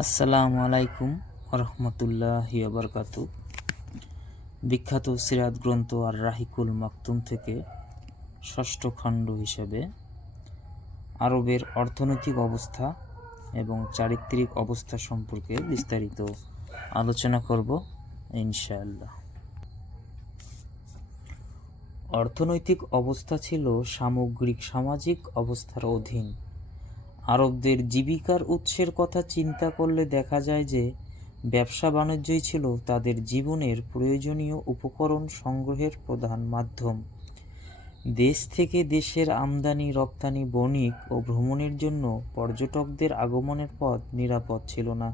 আসসালামু আলাইকুম রহমতুল্লাহি বারকাতু। বিখ্যাত সিরাত গ্রন্থ আর রাহিকুল মাকতুম থেকে ষষ্ঠ খণ্ড হিসেবে আরবের অর্থনৈতিক অবস্থা এবং চারিত্রিক অবস্থা সম্পর্কে বিস্তারিত আলোচনা করব ইনশাআল্লাহ। অর্থনৈতিক অবস্থা ছিল সামগ্রিক সামাজিক অবস্থার অধীন। আরবদের জীবিকার উৎসের কথা চিন্তা করলে দেখা যায় যে ব্যবসা বাণিজ্যই ছিল তাদের জীবনের প্রয়োজনীয় উপকরণ সংগ্রহের প্রধান মাধ্যম। দেশ থেকে দেশের আমদানি রপ্তানি, বণিক ও ভ্রমণের জন্য পর্যটকদের আগমনের পথ নিরাপদ ছিল না।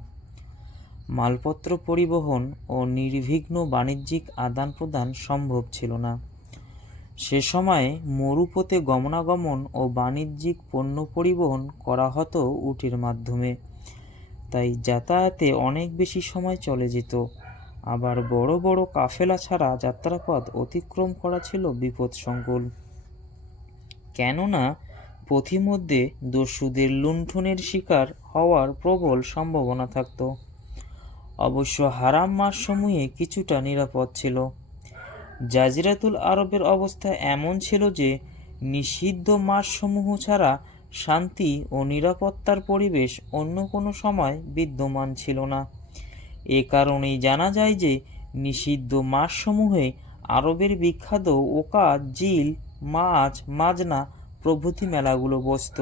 মালপত্র পরিবহন ও নির্বিঘ্ন বাণিজ্যিক আদান প্রদান সম্ভব ছিল না। সে সময়ে মরুপথে গমনাগমন ও বাণিজ্যিক পণ্য পরিবহন করা হতো উটের মাধ্যমে, তাই যাতায়াতে অনেক বেশি সময় চলে যেত। আবার বড় বড় কাফেলা ছাড়া যাত্রাপথ অতিক্রম করা ছিল বিপদসংকুল, কেননা পথিমধ্যে দস্যুদের লুণ্ঠনের শিকার হওয়ার প্রবল সম্ভাবনা থাকত। অবশ্য হারাম মাসসমূহে কিছুটা নিরাপদ ছিল। জাজিরাতুল আরবের অবস্থা এমন ছিল যে নিষিদ্ধ মাসসমূহ ছাড়া শান্তি ও নিরাপত্তার পরিবেশ অন্য কোনো সময় বিদ্যমান ছিল না। এ কারণেই জানা যায় যে নিষিদ্ধ মাসসমূহে আরবের বিখ্যাত ওকাদ, জিল, মাছ, মাজনা প্রভৃতি মেলাগুলো বসত।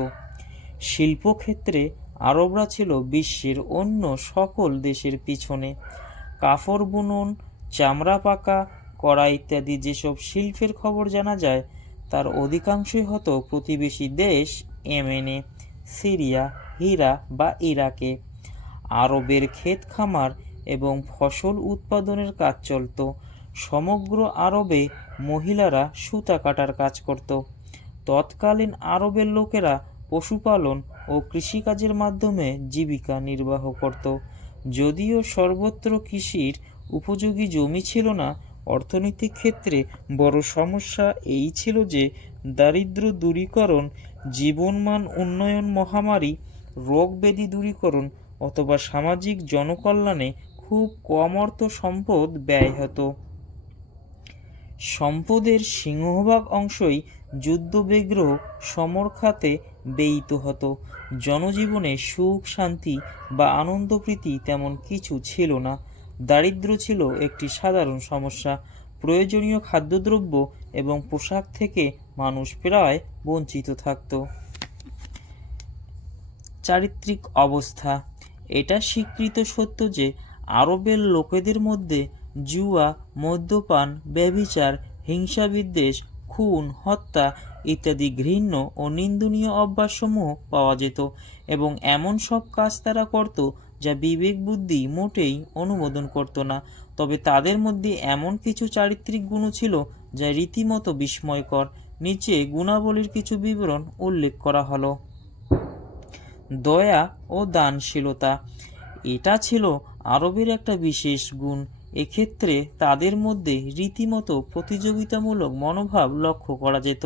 শিল্পক্ষেত্রে আরবরা ছিল বিশ্বের অন্য সকল দেশের পিছনে। কাপড় বুনন, চামড়া পাকা করা ইত্যাদি যেসব শিল্পের খবর জানা যায়, তার অধিকাংশই হতো প্রতিবেশী দেশ ইয়েমেনে, সিরিয়া, হিরা বা ইরাকে। আরবের ক্ষেত খামার এবং ফসল উৎপাদনের কাজ চলত। সমগ্র আরবে মহিলারা সুতা কাটার কাজ করত। তৎকালীন আরবের লোকেরা পশুপালন ও কৃষিকাজের মাধ্যমে জীবিকা নির্বাহ করত। যদিও সর্বত্র কৃষির উপযোগী জমি ছিল না, অর্থনৈতিক ক্ষেত্রে বড় সমস্যা এই ছিল যে দারিদ্র্য দূরীকরণ, জীবনমান উন্নয়ন, মহামারী, রোগ ব্যাধি দূরীকরণ অথবা সামাজিক জনকল্যাণে খুব কম অর্থ সম্পদ ব্যয় হতো। সম্পদের সিংহভাগ অংশই যুদ্ধবিগ্রহ সমর খাতে ব্যয়িত হতো। জনজীবনে সুখ, শান্তি বা আনন্দপ্রীতি তেমন কিছু ছিল না। দারিদ্র্য ছিল একটি সাধারণ সমস্যা। প্রয়োজনীয় খাদ্যদ্রব্য এবং পোশাক থেকে মানুষ প্রায় বঞ্চিত থাকত। চারিত্রিক অবস্থা। এটা স্বীকৃত সত্য যে আরবের লোকেদের মধ্যে জুয়া, মদ্যপান, ব্যভিচার, হিংসা বিদ্বেষ, খুন, হত্যা ইত্যাদি ঘৃণ্য ও নিন্দনীয় অভ্যাসসমূহ পাওয়া যেত, এবং এমন সব কাজ তারা করত যা বিবেক বুদ্ধি মোটেই অনুমোদন করত না। তবে তাদের মধ্যে এমন কিছু চারিত্রিক গুণও ছিল যা রীতিমতো বিস্ময়কর। নিচে গুণাবলীর কিছু বিবরণ উল্লেখ করা হলো। দয়া ও দানশীলতা। এটা ছিল আরবের একটা বিশেষ গুণ। এক্ষেত্রে তাদের মধ্যে রীতিমতো প্রতিযোগিতামূলক মনোভাব লক্ষ্য করা যেত।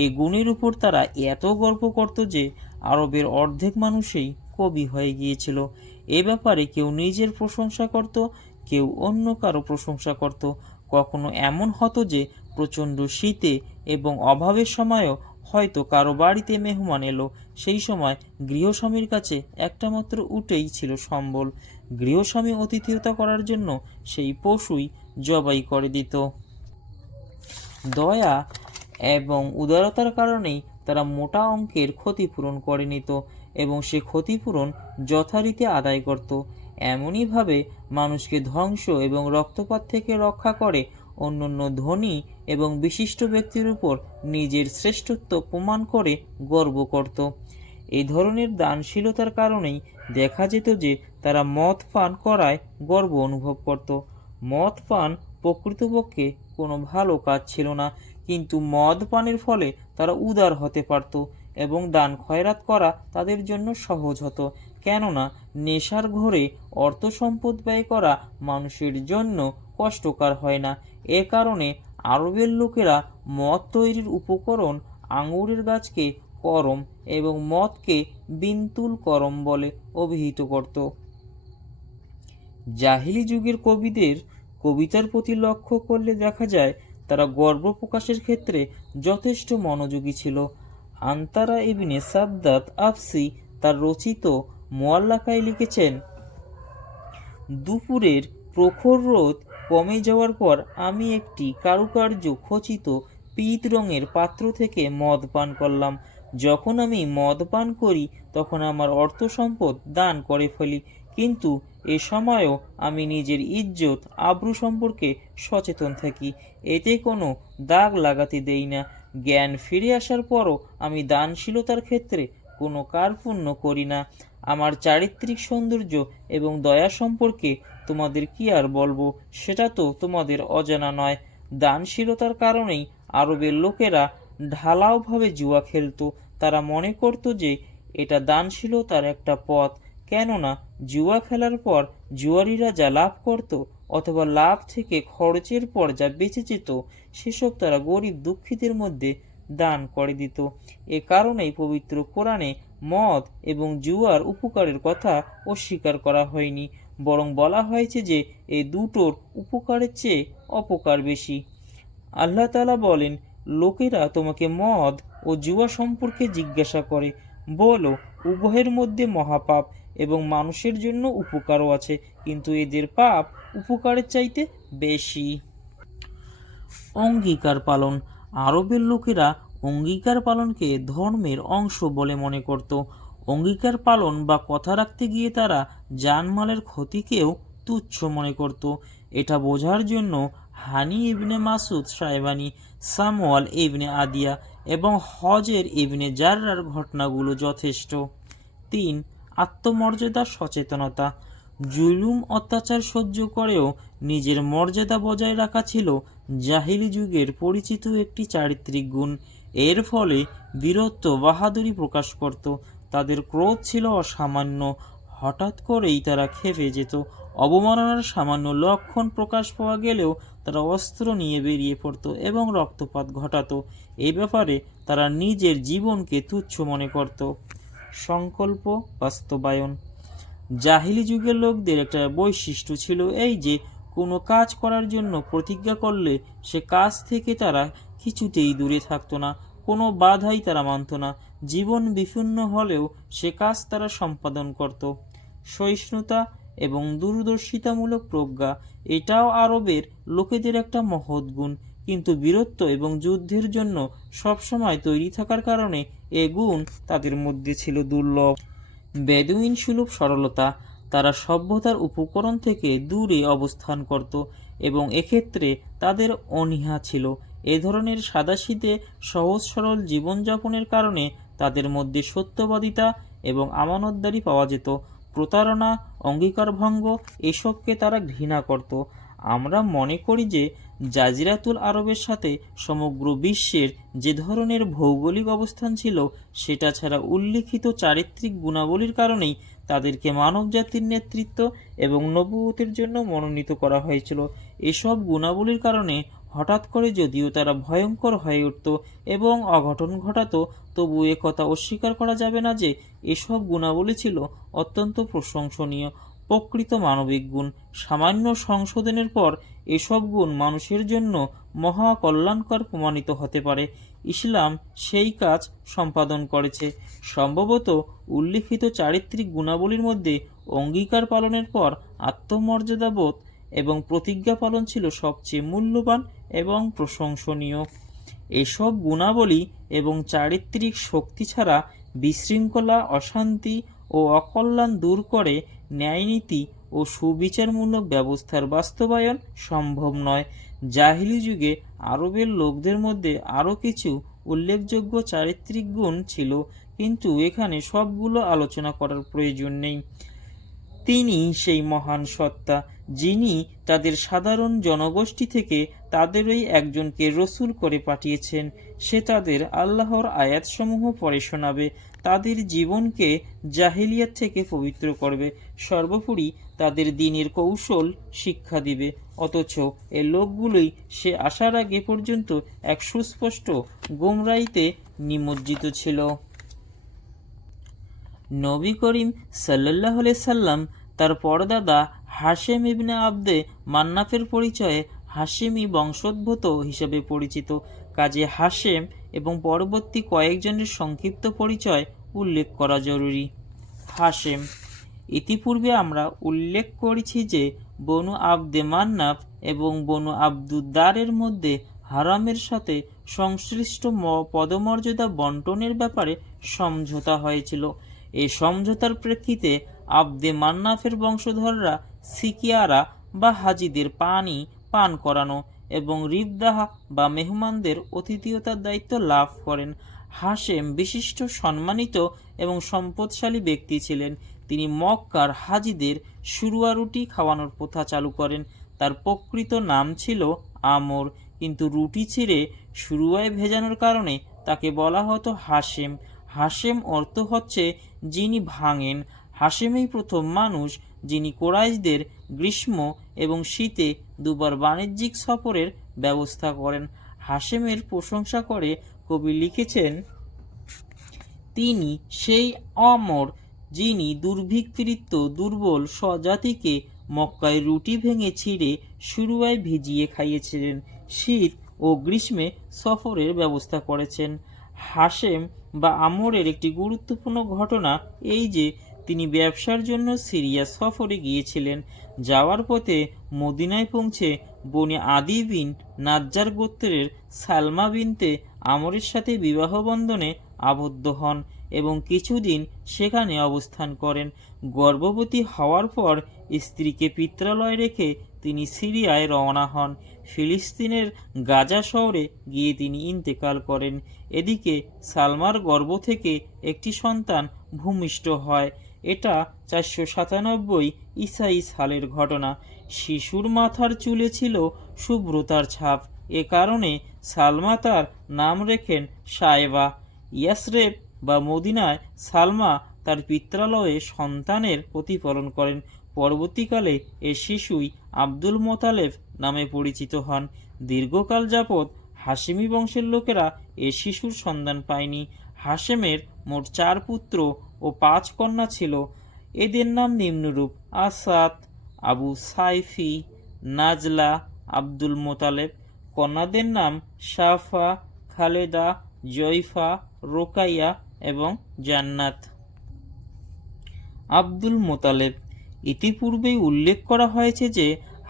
এই গুণের উপর তারা এত গর্ব করত যে আরবের অর্ধেক মানুষই কবি হয়ে গিয়েছিল। এ ব্যাপারে কেউ নিজের প্রশংসা করত, কেউ অন্য কারো প্রশংসা করত। কখনো এমন হতো যে প্রচণ্ড শীতে এবং অভাবের সময়ও হয়তো কারো বাড়িতে মেহমান এলো, সেই সময় গৃহস্বামীর কাছে একটা মাত্র উটেই ছিল সম্বল। গৃহস্বামী অতিথিয়তা করার জন্য সেই পশুই জবাই করে দিত। দয়া এবং উদারতার কারণেই তারা মোটা অঙ্কের ক্ষতিপূরণ করে নিত এবং সে ক্ষতিপূরণ যথারীতি আদায় করত। এমনইভাবে মানুষকে ধ্বংস এবং রক্তপাত থেকে রক্ষা করে অন্যান্য ধনী এবং বিশিষ্ট ব্যক্তির উপর নিজের শ্রেষ্ঠত্ব প্রমাণ করে গর্ব করত। এই ধরনের দানশীলতার কারণেই দেখা যেত যে তারা মদ পান করায় গর্ব অনুভব করত। মদ পান প্রকৃতপক্ষে কোনো ভালো কাজ ছিল না, কিন্তু মদ পানের ফলে তারা উদার হতে পারত এবং দান খয়রাত করা তাদের জন্য সহজ হতো, কেননা নেশার ঘোরে অর্থ সম্পদ ব্যয় করা মানুষের জন্য কষ্টকর হয় না। এ কারণে আরবের লোকেরা মদ তৈরির উপকরণ আঙুরের গাছকে করম এবং মদকে বিন্তুল করম বলে অভিহিত করত। জাহিলি যুগের কবিদের কবিতার প্রতি লক্ষ্য করলে দেখা যায় তারা গর্ব প্রকাশের ক্ষেত্রে যথেষ্ট মনোযোগী ছিল। আন্তারা ইবনে সাদ্দাত আফসি তার রচিত মুআল্লাকায় লিখেছেন, দুপুরের প্রখর রোদ কমে যাওয়ার পর আমি একটি কারুকার্য খচিত পীত রঙের পাত্র থেকে মদ পান করলাম। যখন আমি মদ পান করি তখন আমার অর্থ সম্পদ দান করে ফেলি, কিন্তু এ সময়ও আমি নিজের ইজ্জত আবরু সম্পর্কে সচেতন থাকি, এতে কোনো দাগ লাগাতে দেই না। জ্ঞান ফিরে আসার পরও আমি দানশীলতার ক্ষেত্রে কোনো কার্পণ্য করি না। আমার চারিত্রিক সৌন্দর্য এবং দয়া সম্পর্কে তোমাদের কি আর বলবো, সেটা তো তোমাদের অজানা নয়। দানশীলতার কারণেই আরবের লোকেরা ঢালাওভাবে জুয়া খেলতো। তারা মনে করত যে এটা দানশীলতার একটা পথ, কেননা জুয়া খেলার পর জুয়ারিরা যা লাভ করত অথবা লাভ থেকে খরচের পর যা বেঁচে যেত সেসব তারা গরিব দুঃখীদের মধ্যে দান করে দিত। এ কারণেই পবিত্র কোরআনে মদ এবং জুয়ার উপকারের কথা অস্বীকার করা হয়নি, বরং বলা হয়েছে যে এই দুটোর উপকারের চেয়ে অপকার বেশি। আল্লাহ তাআলা বলেন, লোকেরা তোমাকে মদ ও জুয়া সম্পর্কে জিজ্ঞাসা করে, বলো উভয়ের মধ্যে মহাপাপ এবং মানুষের জন্য উপকারও আছে, কিন্তু এদের পাপ উপকারের চাইতে বেশি। অঙ্গীকার পালন। আরবের লোকেরা অঙ্গীকার পালনকে ধর্মের অংশ বলে মনে করত। অঙ্গীকার পালন বা কথা রাখতে গিয়ে তারা জানমালের ক্ষতিকেও তুচ্ছ মনে করত। এটা বোঝার জন্য হানি ইবনে মাসুদ সাহেবানি, সামওয়াল ইবনে আদিয়া এবং হজের ইবনে জাররার ঘটনাগুলো যথেষ্ট। 3. আত্মমর্যাদা সচেতনতা। জুলুম অত্যাচার সহ্য করেও নিজের মর্যাদা বজায় রাখা ছিল জাহিলি যুগের পরিচিত একটি চারিত্রিক গুণ। এর ফলে বীরত্ব বাহাদুরি প্রকাশ করত। তাদের ক্রোধ ছিল অসামান্য, হঠাৎ করেই তারা ক্ষেপে যেত। অবমাননার সামান্য লক্ষণ প্রকাশ পাওয়া গেলেও তারা অস্ত্র নিয়ে বেরিয়ে পড়ত এবং রক্তপাত ঘটাত। এই ব্যাপারে তারা নিজের জীবনকে তুচ্ছ মনে করত। সংকল্প বাস্তবায়ন। জাহিলি যুগের লোকদের একটা বৈশিষ্ট্য ছিল এই যে কোনো কাজ করার জন্য প্রতিজ্ঞা করলে সে কাজ থেকে তারা কিছুতেই দূরে থাকতো না, কোনো বাধাই তারা মানত না। জীবন বিপন্ন হলেও সে কাজ তারা সম্পাদন করত। সহিষ্ণুতা এবং দূরদর্শিতামূলক প্রজ্ঞা, এটাও আরবের লোকেদের একটা মহৎ গুণ, কিন্তু বীরত্ব এবং যুদ্ধের জন্য সবসময় তৈরি থাকার কারণে এ গুণ তাদের মধ্যে ছিল দুর্লভ। বেদুইন সুলভ সরলতা। তারা সভ্যতার উপকরণ থেকে দূরে অবস্থান করত এবং এক্ষেত্রে তাদের অনীহা ছিল। এ ধরনের সাদাসিধে সহজ সরল জীবনযাপনের কারণে তাদের মধ্যে সত্যবাদিতা এবং আমানতদারি পাওয়া যেত। প্রতারণা, অঙ্গীকার ভঙ্গ এসবকে তারা ঘৃণা করত। আমরা মনে করি যে জাজিরাতুল আরবের সাথে সমগ্র বিশ্বের যে ধরনের ভৌগোলিক অবস্থান ছিল সেটা ছাড়া উল্লিখিত চারিত্রিক গুণাবলীর কারণেই তাদেরকে মানবজাতির নেতৃত্ব এবং নবুয়তের জন্য মনোনীত করা হয়েছিল। এসব গুণাবলীর কারণে হঠাৎ করে যদিও তারা ভয়ঙ্কর হয়ে উঠত এবং অঘটন ঘটাতো, তবু এ কথা অস্বীকার করা যাবে না যে এসব গুণাবলী ছিল অত্যন্ত প্রশংসনীয়, প্রকৃত মানবিক গুণ। সামান্য সংশোধনের পর এসব গুণ মানুষের জন্য মহা কল্যাণকর প্রমাণিত হতে পারে। ইসলাম সেই কাজ সম্পাদন করেছে। সম্ভবত উল্লিখিত চারিত্রিক গুণাবলীর মধ্যে অঙ্গীকার পালনের পর আত্মমর্যাদাবোধ এবং প্রতিজ্ঞা পালন ছিল সবচেয়ে মূল্যবান এবং প্রশংসনীয়। এসব গুণাবলী এবং চারিত্রিক শক্তি ছাড়া বিশৃঙ্খলা, অশান্তি ও অকল্যাণ দূর করে ন্যায়নীতি ও সুবিচারমূলক ব্যবস্থার বাস্তবায়ন সম্ভব নয়। জাহিলি যুগে আরবের লোকদের মধ্যে আরও কিছু উল্লেখযোগ্য চারিত্রিক গুণ ছিল, কিন্তু এখানে সবগুলো আলোচনা করার প্রয়োজন নেই। তিনি সেই মহান সত্তা যিনি তাদের সাধারণ জনগোষ্ঠী থেকে তাদেরই একজনকে রসুল করে পাঠিয়েছেন। সে তাদের আল্লাহর আয়াতসমূহ পড়ে শোনাবে, তাদের জীবনকে জাহিলিয়াত থেকে পবিত্র করবে, সর্বোপরি তাদের দ্বীনের কৌশল শিক্ষা দিবে। অথচ এ লোকগুলোই সে আসার আগে পর্যন্ত এক সুস্পষ্ট গোমরাহিতে নিমজ্জিত ছিল। নবী করিম সাল্লাল্লাহু আলাইহি সাল্লাম তার পরদাদা হাশেম ইবনে আবদে মান্নাফের পরিচয়ে হাশেমি বংশোদ্ভূত হিসেবে পরিচিত। কাজে হাশেম এবং পরবর্তী কয়েকজনের সংক্ষিপ্ত পরিচয় উল্লেখ করা জরুরি। হাশেম। ইতিপূর্বে আমরা উল্লেখ করেছি যে বনু আবদে মান্নাফ এবং বনু আব্দুদ্দারের মধ্যে হারামের সাথে সংশ্লিষ্ট পদমর্যাদা বন্টনের ব্যাপারে সমঝোতা হয়েছিল। এই সমঝোতার প্রেক্ষিতে আবদে মান্নাফের বংশধররা সিকিয়ারা বা হাজিদের পানি পান করানো এবং রিবদাহা বা মেহমানদের অতিথিয়তার দায়িত্ব লাভ করেন। হাশেম বিশিষ্ট, সম্মানিত এবং সম্পদশালী ব্যক্তি ছিলেন। তিনি মক্কার হাজিদের শুরুয়া রুটি খাওয়ানোর প্রথা চালু করেন। তার প্রকৃত নাম ছিল আমর, কিন্তু রুটি ছিঁড়ে শুরুয়ায় ভেজানোর কারণে তাকে বলা হতো হাশেম। হাশেম অর্থ হচ্ছে যিনি ভাঙেন। হাশেমই প্রথম মানুষ যিনি কোরাইশদের গ্রীষ্ম এবং শীতে দুবার বাণিজ্যিক সফরের ব্যবস্থা করেন। হাশেমের প্রশংসা করে কবি লিখেছেন, তিনি সেই আমর যিনি দুর্ভিক্ষপীড়িত দুর্বল স্বজাতিকে মক্কায় রুটি ভেঙে ছিঁড়ে শুরুয়ায় ভিজিয়ে খাইয়েছিলেন, শীত ও গ্রীষ্মে সফরের ব্যবস্থা করেছেন। হাশেম বা আমরের একটি গুরুত্বপূর্ণ ঘটনা এই যে তিনি ব্যবসার জন্য সিরিয়া সফরে গিয়েছিলেন। যাওয়ার পথে মদিনায় পৌঁছে বনি আদি বিন নাজ্জার গোত্রের সালমা বিনতে আমরের সাথে বিবাহ বন্ধনে আবদ্ধ হন এবং কিছুদিন সেখানে অবস্থান করেন। গর্ভবতী হওয়ার পর স্ত্রীকে পিত্রালয়ে রেখে তিনি সিরিয়ায় রওনা হন। ফিলিস্তিনের গাজা শহরে গিয়ে তিনি ইন্তেকাল করেন। এদিকে সালমার গর্ভ থেকে একটি সন্তান ভূমিষ্ঠ হয়। এটা 497 ঈসাই সালের ঘটনা। শিশুর মাথার চুলে ছিল শুভ্রতার ছাপ। এ কারণে সালমা তার নাম রেখেন সায়েবা। ইয়াসরেব বা মদিনায় সালমা তার পিত্রালয়ে সন্তানের প্রতিপালন করেন। পরবর্তীকালে এ শিশুই আব্দুল মোতালেব নামে পরিচিত হন। দীর্ঘকাল যাবৎ হাশেমি বংশের লোকেরা এ শিশুর সন্ধান পায়নি। হাশেমের মোট 4 পুত্র ও 5 কন্যা ছিল। এদের নাম নিম্নরূপ: আসাদ, আবু সাইফি, নাজলা, আব্দুল মোতালেব। কন্যাদের নাম সাফা, খালেদা, জয়ফা, রোকাইয়া এবং জান্নাত। আব্দুল মোতালেব। ইতিপূর্বেই উল্লেখ করা হয়েছে যে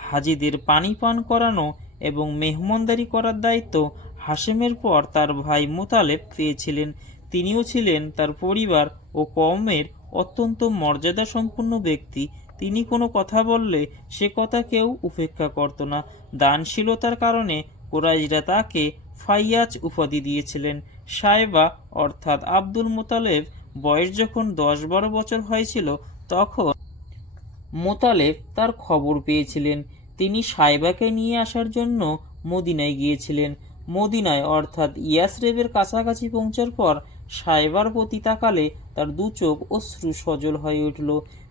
হাজিদের পানি পান করানো এবং মেহমানদারি করার দায়িত্ব হাশেমের পর তার ভাই মোতালেব পেয়েছিলেন। তিনিও ছিলেন তার পরিবার ও কওমের অত্যন্ত মর্যাদা সম্পন্ন ব্যক্তি। তিনি কোনো কথা বললে সে কথা কেউ উপেক্ষা করত না। দানশীলতার কারণে কুরাইশরা তাকে ফাইয়াজ উপাধি দিয়েছিলেন। সায়েবা অর্থাৎ আব্দুল মোতালেব বয়স যখন 10-12 বছর হয়েছিল তখন মোতালেব তার খবর পেয়েছিলেন। তিনি সায়েবাকে নিয়ে আসার জন্য মদিনায় গিয়েছিলেন। মদিনায় অর্থাৎ ইয়াসরেবের কাছাকাছি পৌঁছার পর সায়েবার প্রতি তাকালে তার 2 চোখ অশ্রু সজল হয়ে উঠল।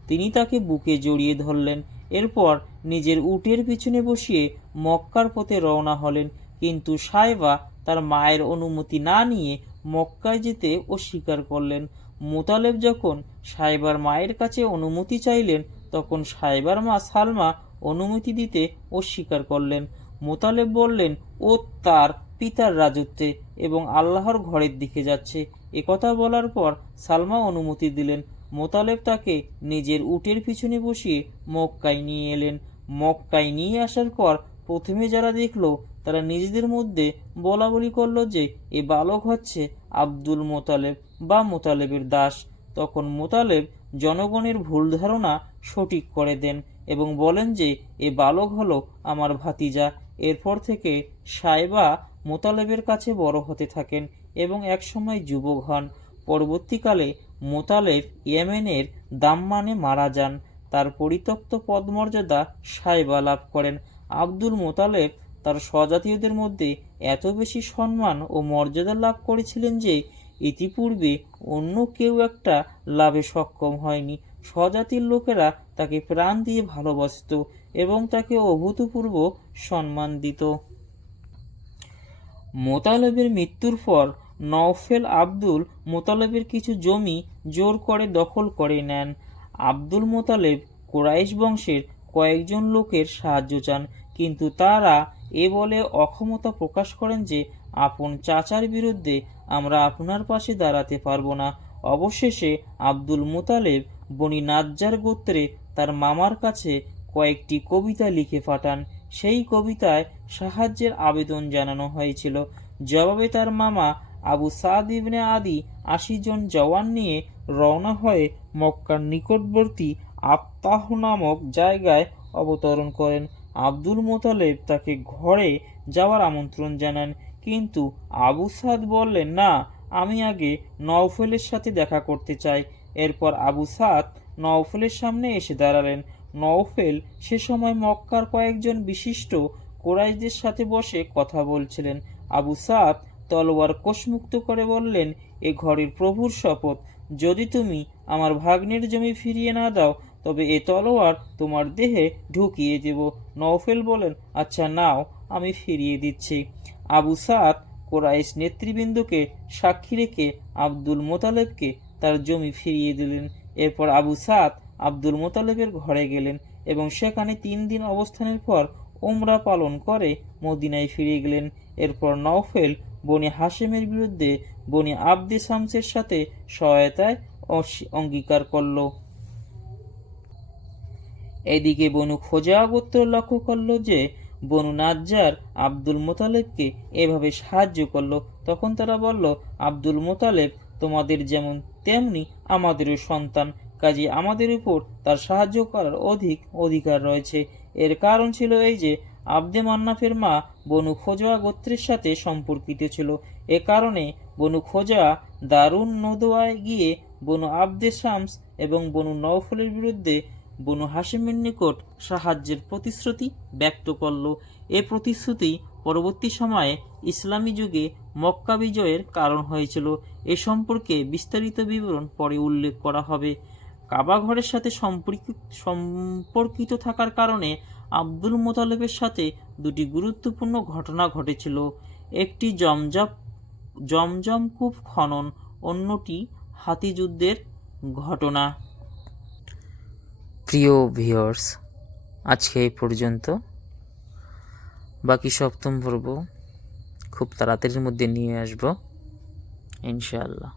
তিনি তাকে বুকে জড়িয়ে ধরলেন। এরপর নিজের উটের পিছনে বসিয়ে মক্কার পথে রওনা হলেন। কিন্তু সায়েবা তার মায়ের অনুমতি না নিয়ে মক্কায় যেতে অস্বীকার করলেন। মোতালেব যখন সায়েবার মায়ের কাছে অনুমতি চাইলেন তখন সায়েবার মা সালমা অনুমতি দিতে অস্বীকার করলেন। মোতালেব বললেন ও তার পিতার রাজত্বে এবং আল্লাহর ঘরের দিকে যাচ্ছে। একথা বলার পর সালমা অনুমতি দিলেন। মোতালেব তাকে নিজের উটের পিছনে বসিয়ে মক্কায় নিয়ে এলেন। মক্কায় নিয়ে আসার পর প্রথমে যারা দেখলো তারা নিজেদের মধ্যে বলা বলি করলো যে এ বালক হচ্ছে আব্দুল মোতালেব বা মোতালেবের দাস। তখন মোতালেব জনগণের ভুল ধারণা সঠিক করে দেন এবং বলেন যে এ বালক হলো আমার ভাতিজা। এরপর থেকে সায়েবা মোতালেবের কাছে বড় হতে থাকেন এবং একসময় যুবক হন। পরবর্তীকালে মোতালেব ইয়েমেনের দাম্মানে মারা যান। তার পরিত্যক্ত পদমর্যাদা সায়েবা লাভ করেন। আব্দুল মোতালেব তার স্বজাতীয়দের মধ্যে এত বেশি সম্মান ও মর্যাদা লাভ করেছিলেন যে ইতিপূর্বে অন্য কেউ একটা লাভে সক্ষম হয়নি। স্বজাতির লোকেরা তাকে প্রাণ দিয়ে ভালোবাসত এবং তাকে অভূতপূর্ব সম্মান দিত। মোতালেবের মৃত্যুর পর নওফেল আব্দুল মোতালেবের কিছু জমি জোর করে দখল করে নেন। আব্দুল মোতালেব কুরাইশ বংশের কয়েকজন লোকের সাহায্য চান, কিন্তু তারা এ বলে অক্ষমতা প্রকাশ করেন যে আপন চাচার বিরুদ্ধে আমরা আপনার পাশে দাঁড়াতে পারবো না। অবশেষে আব্দুল মুতালেব বনি নাজ্জার গোত্রে তার মামার কাছে কয়েকটি কবিতা লিখে পাঠান। সেই কবিতায় সাহায্যের আবেদন জানানো হয়েছিল। জবাবে তার মামা আবু সাদ ইবনে আদি ৮০ জন জওয়ান নিয়ে রওনা হয়ে মক্কার নিকটবর্তী আবতাহ নামক জায়গায় অবতরণ করেন। আব্দুল মোতালেব তাকে ঘরে যাওয়ার আমন্ত্রণ জানান, কিন্তু আবু সাদ বললেন, না, আমি আগে নওফেলের সাথে দেখা করতে চাই। এরপর আবু সাদ নওফেলের সামনে এসে দাঁড়ালেন। নওফেল সে সময় মক্কার কয়েকজন বিশিষ্ট কুরাইশদের সাথে বসে কথা বলছিলেন। আবু সাদ তলোয়ার কোষমুক্ত করে বললেন, এ ঘরের প্রভুর শপথ, যদি তুমি আমার ভাগ্নের জমি ফিরিয়ে না দাও তবে এ তলোয়ার তোমার দেহে ঢুকিয়ে দেব। নওফেল বলেন, আচ্ছা নাও, আমি ফিরিয়ে দিচ্ছি। আবু সাদ কুরাইশ নেতৃবৃন্দকে সাক্ষী রেখে আব্দুল মোতালেবকে তার জমি ফিরিয়ে দিলেন। এরপর আবু সাদ আব্দুল মোতালেবের ঘরে গেলেন এবং সেখানে ৩ দিন অবস্থানের পর উমরা পালন করে মদিনায় ফিরে গেলেন। এরপর নওফেল বনি হাশেমের বিরুদ্ধে বনি আবদে শামসের সাথে সহায়তায় অঙ্গীকার করল। এদিকে বনু খোজা গোত্র লক্ষ্য করল যে বনু নাজ্জার আব্দুল মোতালেবকে এভাবে সাহায্য করল। তখন তারা বলল, আব্দুল মোতালেব তোমাদের যেমন তেমনি আমাদেরও সন্তান, কাজে আমাদের উপর তার সাহায্য করার অধিকার রয়েছে। এর কারণ ছিল এই যে আবদে মান্নাফের মা বনু খোজা গোত্রের সাথে সম্পর্কিত ছিল। এ কারণে বনু খোজা দারুন নদওয়ায় গিয়ে বনু আবদে শামস এবং বনু নওফলের বিরুদ্ধে বনু হাশিমের নিকট সাহায্যের প্রতিশ্রুতি ব্যক্ত করল। এ প্রতিশ্রুতি পরবর্তী সময়ে ইসলামী যুগে মক্কা বিজয়ের কারণ হয়েছিল। এ সম্পর্কে বিস্তারিত বিবরণ পরে উল্লেখ করা হবে। কাবা ঘরের সাথে সম্পর্কিত থাকার কারণে আব্দুল মোতালেবের সাথে 2টি গুরুত্বপূর্ণ ঘটনা ঘটেছিল। একটি জমজম কূপ খনন, অন্যটি হাতিযুদ্ধের ঘটনা। প্রিয় ভিউয়ার্স, আজকে এই পর্যন্ত। বাকি সপ্তম পর্ব খুব তাড়াতাড়ির মধ্যে নিয়ে আসব ইনশাআল্লাহ।